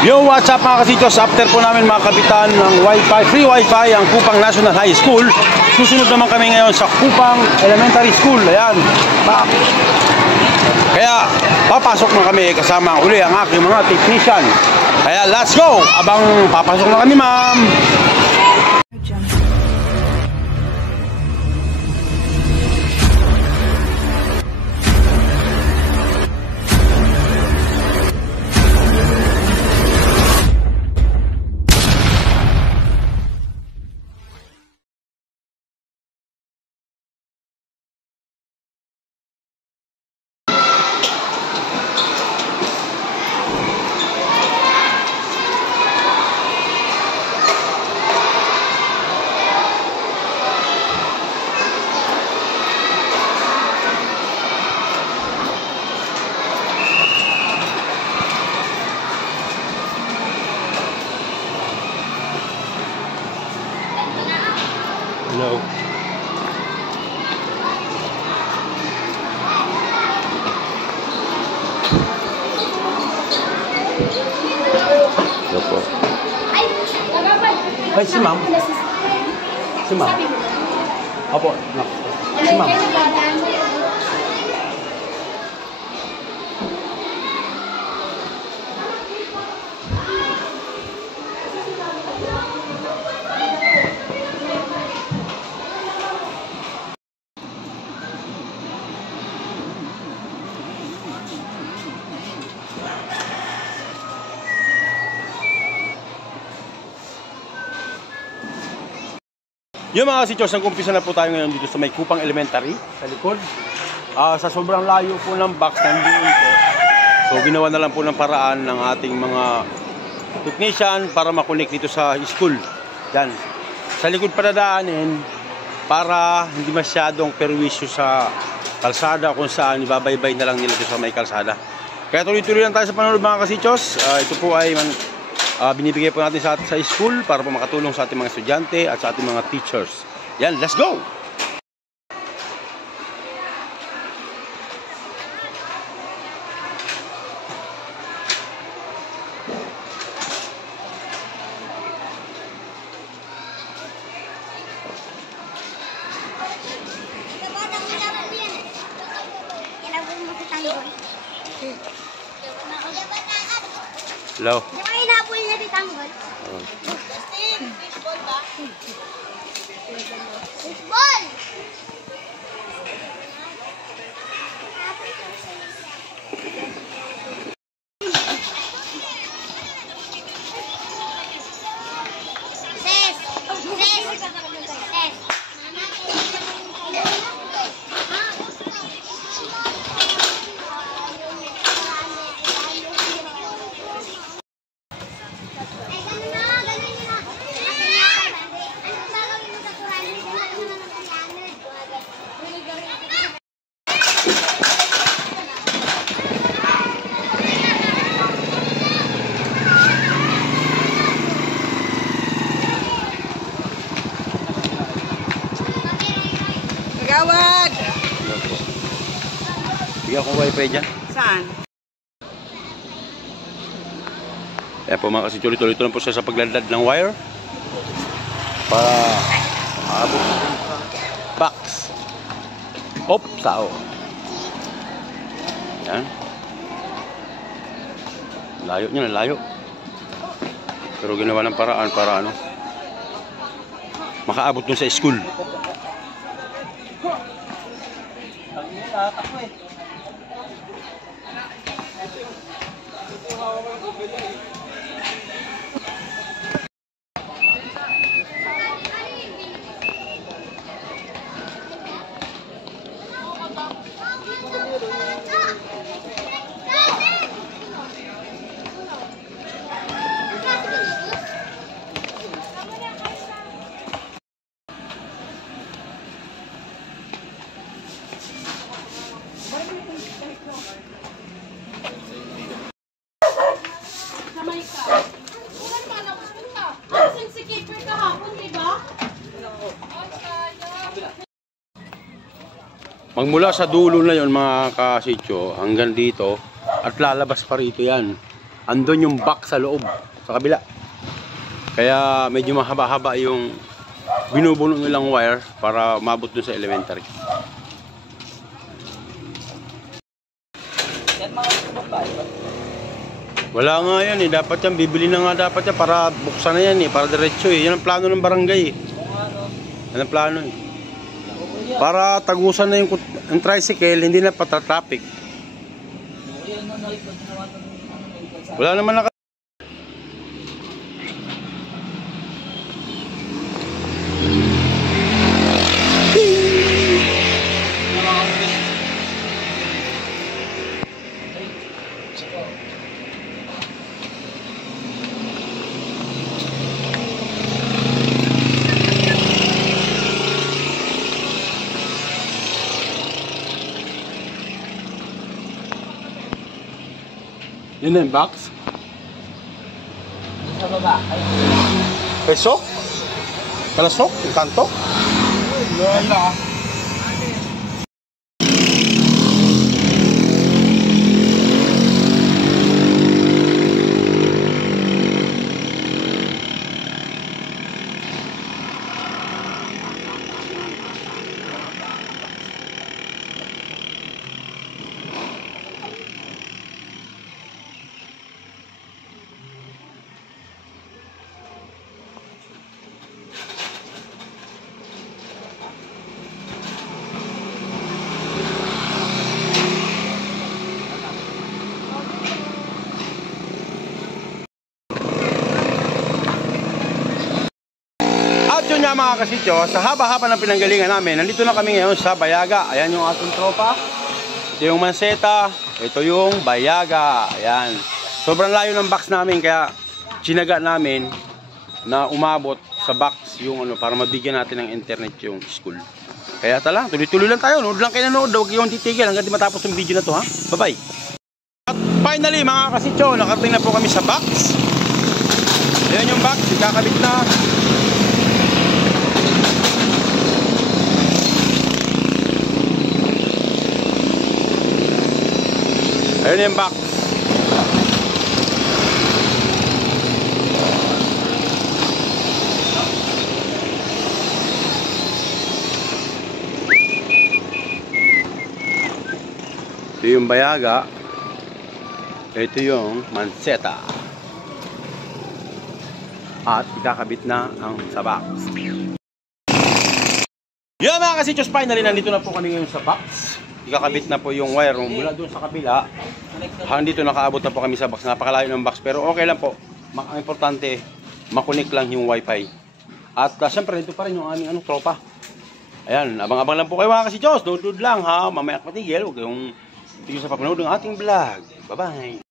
Yo, what's up mga kasitos? After po namin makabitan ng Wi-Fi, free Wi-Fi ang Kupang National High School, susunod naman kami ngayon sa Kupang Elementary School. Ayan. Kaya papasok na kami kasama uli ang aking mga technician. Kaya let's go! Abang papasok na kami, ma'am. Hello. Hello po. Ay, si ma'am. Si ma'am. Opo. Si ma'am. Yung mga kasitos, nag-umpisa na po tayo ngayon dito sa may Kupang Elementary, sa likod. Sa sobrang layo po ng box, nandiyon po. So ginawa na lang po ng paraan ng ating mga technician para makonect dito sa school. Yan. Sa likod padadaanin para hindi masyadong perwisyo sa kalsada kung saan ibabaybay na lang nila dito sa may kalsada. Kaya tuloy-tuloy lang tayo sa panonood mga kasitos. Ito po ay binibigay po natin sa school para po makatulong sa ating mga estudyante at sa ating mga teachers. Yan, let's go! Hello. Fishball ba? Fishball! Gawad! Bigyan ko wifi dyan. Saan? Kaya po mga kasi tuloy-tuloy lang po siya sa paglandad ng wire para maabot box. Op, tao. Yan. Layo niya, layo. Pero ginawa ng paraan para ano, makaabot dun sa school. Magmula sa dulo na yon mga kasityo hanggang dito at lalabas pa rito yan. andun yung box sa loob, sa kabila. Kaya medyo mahaba-haba yung binubuno nilang wire para umabot dun sa elementary. Wala nga yan eh, dapat yan, bibili na nga dapat yan para buksan na yan eh, para diretso eh. Yan ang plano ng barangay eh. Yan ang plano eh. Para tagusan na yung tricycle, hindi na patatraffic. Wala naman naka... Yun na yung box? Sa baba. Peso? Kalasok? Yung kanto? Wala. At yun nga mga kasityo, sa haba-haba ng pinanggalingan namin, nandito na kami ngayon sa Bayaga. Ayan yung ating tropa. Ito yung Manseta. Ito yung Bayaga. Ayan. Sobrang layo ng box namin kaya chinaga namin na umabot sa box yung ano para mabigyan natin ng internet yung school. Kaya tala, tuloy-tuloy lang tayo. Nood lang kayo nanood. Huwag yung titigil hanggang di matapos yung video na to ha. Bye-bye. At finally mga kasityo, nakarating na po kami sa box. Ayan yung box. Ikakabit na. Ayun yung box. Ito yung Bayaga. Ito yung Manseta. At ikakabit na ang sa box. Yan mga kasichos, finally nandito na po kami ngayon sa box. Ikakabit na po yung wire mula doon sa kabila. Hanggang dito nakaabot na po kami sa box. Napakalayo ng box pero okay lang po. Ang importante, makunik lang yung wifi. At siyempre dito pa rin yung aming tropa. Ayan, abang-abang lang po kayo mga kasichos. Dood lang ha, mamaya patigil. Huwag kayong tigil sa papanood ng ating vlog. Bye-bye.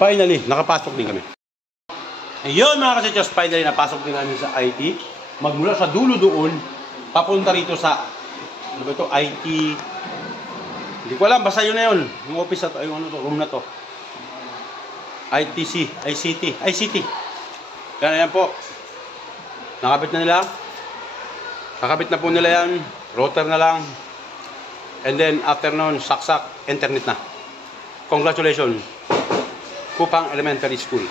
Finally, nakapasok din kami. Ayun mga kasityos, finally napasok din namin sa IT. Magmula sa dulo doon, papunta rito sa, ano ba ito, IT. Hindi ko alam, basta yun na yun. Yung office na to, yung ano to, room na to. ICT. Yan po. Nakabit na nila. Kakabit na po nila yan. Router na lang. And then, after nun, saksak, internet na. Congratulations. Kupang Elementary School.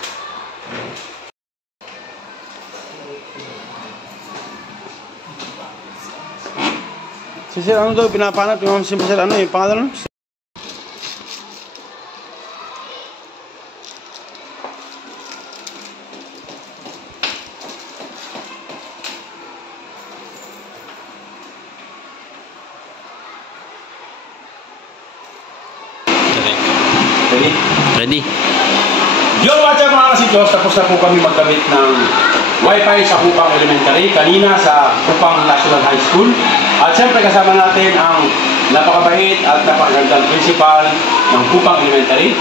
Si Sir, ano daw, pinapanap yung si Sir, ano yung pangalan nun? Ready? Yo, what's up mga kasityos? Tapos na po kami magkabit ng Wi-Fi sa Kupang Elementary kanina sa Kupang National High School. At siyempre kasama natin ang napakabait at napakagandang principal ng Kupang Elementary.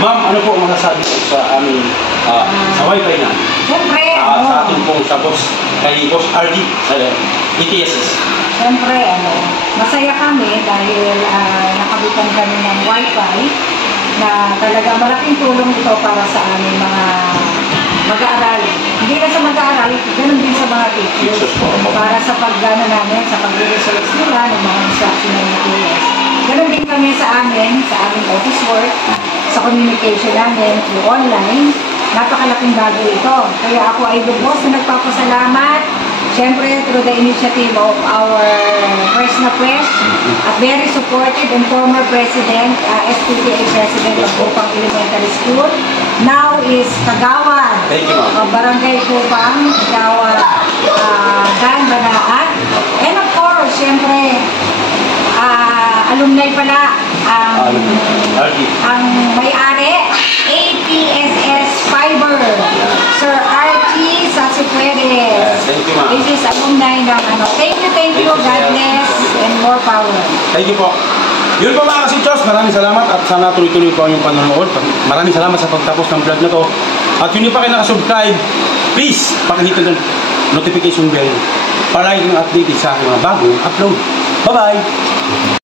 Ma'am, ano po ang masasabi sa aming sa Wi-Fi na? Siyempre, Sa ating pong sa boss, kay Boss RD sa ETSS. siyempre, masaya kami dahil nakabutan kami ng Wi-Fi na talaga malaking tulong ito para sa aming mga mag-aaral. Hindi lang sa mag-aaral, ganun din sa mga teachers. Para sa pag-gana namin, sa pag-research nila ng mga instructional materials. Ganun din kami sa aming office work, sa communication namin through online. Napakalaking bagay ito. Kaya ako ay lubos na nagpapasalamat. Siyempre, through the initiative of our Pres na Pres, at very supportive and former President, SPTA President of Kupang Elementary School, now is Kagawad of Barangay Kupang, Kagawad Dan Banaan. And of course, siyempre, alumni pala ang may-ari, APSS Fiber, Sir Archie Sasipuedes. Thank you, ma'am. This is alumni ng Thank you, God bless, and more power. Thank you po. Yun po mga kasityos, maraming salamat at sana tuloy-tuloy po ang inyong panonood. Maraming salamat sa pagtapos ng vlog na to. At yun pa kayo nakasubscribe, please pakihito ng notification bell para lagi ng update sa aking mga bagong upload. Bye-bye!